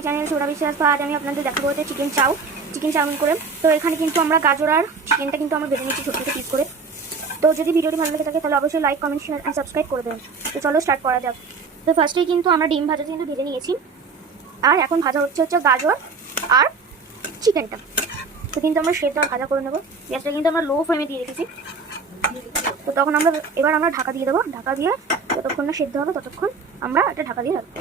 My channel সোনা বিশ্বাস। তো আজ আমি আপনাদের দেখাবো হচ্ছে চিকেন চাউমিন করে। তো এখানে কিন্তু আমরা গাজর আর চিকেনটা কিন্তু আমরা ভেজে নিচ্ছি ছোটো ছোটো পিস করে। তো যদি ভিডিওটি ভালো লেগে থাকে তাহলে অবশ্যই like comment share and subscribe করে দেবেন। তো চলো স্টার্ট করা যাক। তো ফার্স্টেই কিন্তু আমরা ডিম ভাজা কিন্তু ভেজে নিয়েছি, আর এখন ভাজা হচ্ছে গাজর আর চিকেনটা। তো কিন্তু আমরা সেদ্ধ আর ভাজা করে নেবো। গ্যাসটা কিন্তু আমরা লো ফ্লেমে দিয়ে রেখেছি। তো তখন এবার আমরা ঢাকা দিয়ে দেবো। ঢাকা দিয়ে যতক্ষণ না সেদ্ধ হবে ততক্ষণ আমরা এটা ঢাকা দিয়ে রাখবো।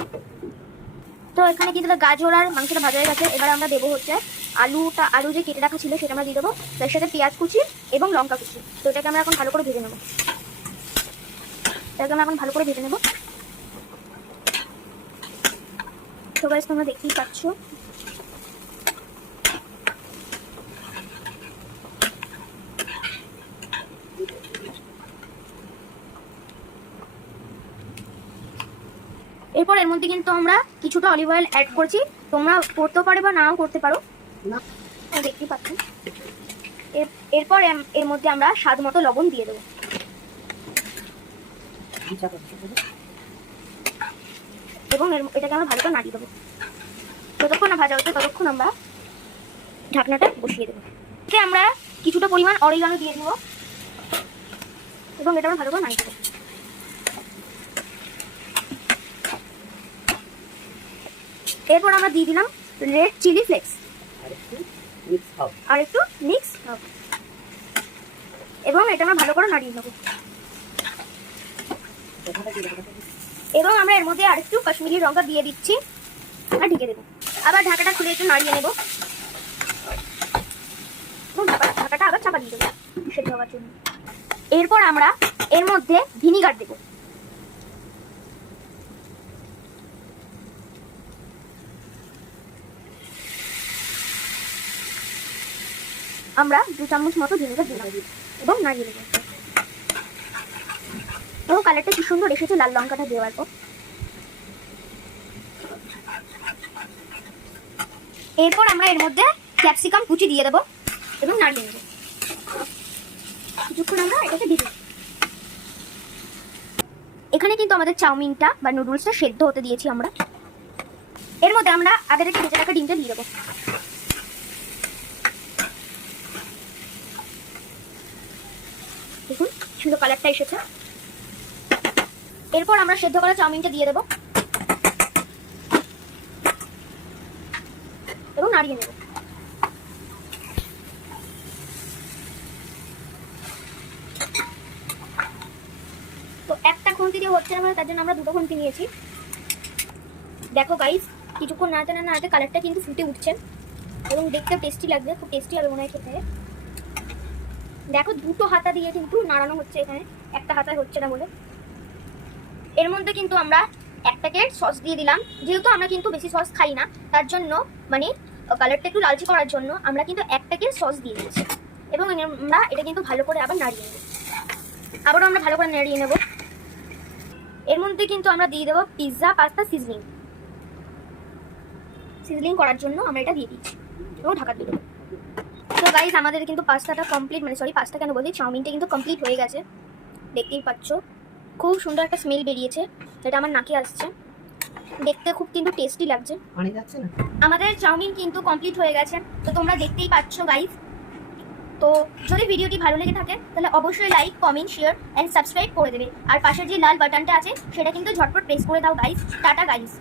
তো এখানে কিন্তু গাজর আর মাংসটা ভাজা হয়ে গেছে। এবার আমরা দেবো হচ্ছে আলু যে কেটে রাখা ছিল সেটা আমরা দিয়ে দেবো, তার সাথে পেঁয়াজ কুচি এবং লঙ্কা কুচি। তো এটাকে আমরা এখন ভালো করে ভেজে নেবো। তো গাইস তোমরা দেখতেই পাচ্ছ। এরপর এর মধ্যে কিন্তু আমরা কিছুটা অলিভ অয়েল অ্যাড করছি। তোমরা করতেও পারো বা নাও করতে পারো, দেখতেই পাচ্ছ। এরপর এর মধ্যে আমরা স্বাদ মতো লবণ দিয়ে দেবো এবং এটাকে আমরা ভালো করে নাড়িয়ে দেবো। যতক্ষণ না ভাজা হচ্ছে ততক্ষণ আমরা ঢাকনাটা বসিয়ে দেবো। এতে আমরা কিছুটা পরিমাণ অরিগানো দিয়ে দেবো এবং এটা আমরা ভালো করে নাড়িয়ে দেবো। এরপর আমরা দিয়ে দিলাম রেড চিলি ফ্লেক্স আর একটু মিক্স এবং এটা আমরা ভালো করে নাড়িয়ে নেবো। এবং আমরা এর মধ্যে আরেকটু কাশ্মীরি লঙ্কা দিয়ে দিচ্ছি আর ঢেকে দেবো। আবার ঢাকাটা খুলে একটু নাড়িয়ে নেবো এবং ঢাকাটা আবার চাপা দিয়ে দেবো সেদ্ধ হওয়ার জন্য। এরপর আমরা এর মধ্যে ভিনিগার দেবো। আমরা 2 চামচ মতো ভিনেগার দিলাম এবং নাড়িয়ে দেবো। এবং কালারটা কি সুন্দর এসেছে লাল লঙ্কাটা দেওয়ার পর। এরপর আমরা এর মধ্যে ক্যাপসিকাম কুচি দিয়ে দেবো এবং নাড়িয়ে নেব। কিছুক্ষণ আমরা এটাকে দিয়ে দেবো। এখানে কিন্তু আমাদের চাউমিনটা বা নুডলসটা সেদ্ধ হতে দিয়েছি আমরা। এর মধ্যে আমরা আগে থেকে ভেজে রাখা ডিমটা দিয়ে দেবো। দেখুন সুন্দর কালারটা এসেছে। এরপর আমরা সেদ্ধ করা চাউমিনটা দিয়ে দেবো এবং নাড়িয়ে নেব। তো একটা খুন্তি দিয়ে হচ্ছে না, তার জন্য আমরা 2টো খুন্তি নিয়েছি। দেখো গাইস, কিছুক্ষণ নাড়াতে না নাড়াতে কালারটা কিন্তু ফুটে উঠছে এবং দেখতে টেস্টি লাগবে, খুব টেস্টি হবে মনে হয় খেতে। দেখো 2টো হাতা দিয়ে কিন্তু নাড়ানো হচ্ছে, এখানে একটা হাতায় হচ্ছে না বলে। এর মধ্যে কিন্তু আমরা 1 প্যাকেট সস দিয়ে দিলাম। যেহেতু আমরা কিন্তু বেশি সস খাই না, তার জন্য মানে কালারটা একটু লালচে করার জন্য আমরা কিন্তু 1 প্যাকেট সস দিয়ে দিয়েছি। এবং আমরা এটা কিন্তু ভালো করে আবার নাড়িয়ে নেব। আবারও আমরা ভালো করে নাড়িয়ে নেব। এর মধ্যে কিন্তু আমরা দিয়ে দেবো পিৎজা পাস্তা সিজলিং করার জন্য আমরা এটা দিয়ে দিচ্ছি এবং ঢাকা দিয়ে দেবো। তো গাইস আমাদের কিন্তু পাস্তাটা কমপ্লিট, পাস্তা কেন বলি, চাউমিনটা কিন্তু কমপ্লিট হয়ে গেছে। দেখতেই পাচ্ছ খুব সুন্দর একটা স্মেল বেরিয়েছে, এটা আমার নাকে আসছে। দেখতে খুব কিন্তু টেস্টি লাগছে। আমাদের চাউমিন কিন্তু কমপ্লিট হয়ে গেছে। তো তোমরা দেখতেই পাচ্ছ গাইস। তো যদি ভিডিওটি ভালো লেগে থাকে তাহলে অবশ্যই like comment share and subscribe করে দেবে। আর পাশের যে লাল বাটনটা আছে সেটা কিন্তু ঝটপট প্রেস করে দাও গাইস। Tata guys.